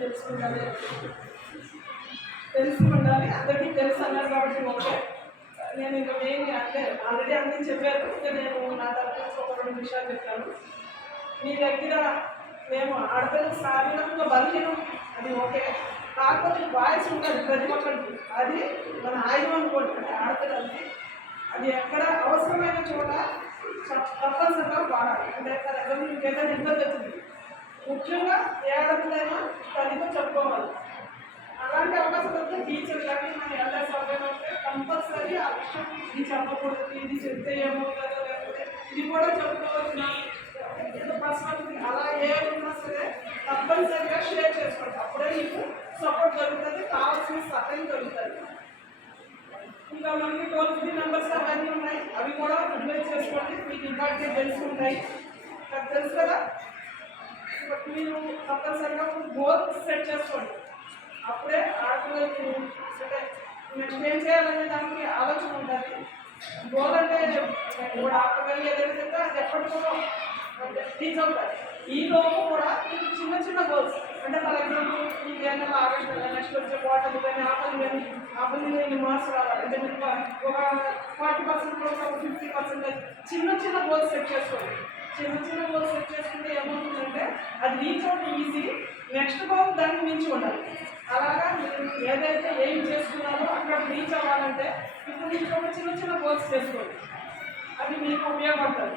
తెలుసుకుండాలి తెలిసి ఉండాలి. అందరికీ తెలుసు అన్నారు కాబట్టి ఓకే. నేను ఇంకా మెయిన్ అంటే ఆల్రెడీ అన్నీ చెప్పారు. ఇంకా నేను నా తరఫు ఒక 2 విషయాలు చెప్తాను. మీ దగ్గర మేము ఆడపిల్లలు శారీరకంగా బలహీనం అది ఓకే. కాకపోతే వాయిస్ ఉంటుంది ప్రతి ఒక్కరికి, అది మన ఆయుధం అనుకోండి. అంటే ఆడపిల్లలకి అది ఎక్కడ అవసరమైన చోట తప్పనిసరిగా వాడాలి. అంటే ఫర్ మీకు ఏదైనా ఇబ్బంది వచ్చింది, ముఖ్యంగా ఏ ఆడపిల్లైనా తల్లితో చెప్పుకోవాలి. అలాంటి అవకాశం వస్తే టీచర్ కానీ మన ఎల్ఐ సభ్యులు ఉంటే కంపల్సరీ ఆ విషయం ఇది చెప్పకూడదు, ఇది చెప్తే ఏమో కదా, లేకపోతే ఇది కూడా చెప్పుకోవాల్సిన ఏదో పర్సనల్ అలా ఏ ఉన్నా సరే తప్పనిసరిగా షేర్ చేసుకోండి. అప్పుడే మీకు సపోర్ట్ జరుగుతుంది, కావాల్సిన సహాయం జరుగుతుంది. ఇంకా మనకి టోల్ ఫ్రీ నెంబర్స్ అవన్నీ ఉన్నాయి, అవి కూడా యూటిలైజ్ చేసుకోండి. మీకు ఇంపాక్ట్ తెలుసుకుంటాయి, నాకు తెలుసు కదా. మీరు తప్పనిసరిగా గోల్ సెట్ చేసుకోండి. అప్పుడే ఆడపిల్లలకి అంటే నెక్స్ట్ ఏం చేయాలనే దానికి ఆలోచన ఉంటుంది. గోల్ అంటే ఇప్పుడు ఆడపిల్లలు ఏదైతే చెప్తే అది ఎప్పటికో రీచ్ అవుతారు. ఈ లోపు కూడా మీకు చిన్న చిన్న గోల్స్ అంటే ఫర్ ఎగ్జాంపుల్ మీకు ఏదైనా ఆగస్ట్ నెక్స్ట్ వచ్చే క్వార్టర్ కానీ ఆపలి ఎన్ని మార్క్స్ రావాలి అంటే మీకు ఒక 40% ఒక 50% చిన్న చిన్న గోల్స్ సెట్ చేసుకోండి. చిన్న గోల్స్ సెట్ చేసుకుంటే ఏమవుతుందంటే అది reach out easy. Next goal దాన్ని మించి ఉండాలి. అలాగా మీరు ఏదైతే ఏం చేసుకున్నారో అక్కడ రీచ్ అవ్వాలంటే ఇప్పుడు మీకు ఒక చిన్న గోల్స్ చేసుకోండి, అవి మీకు ఉపయోగపడతాయి.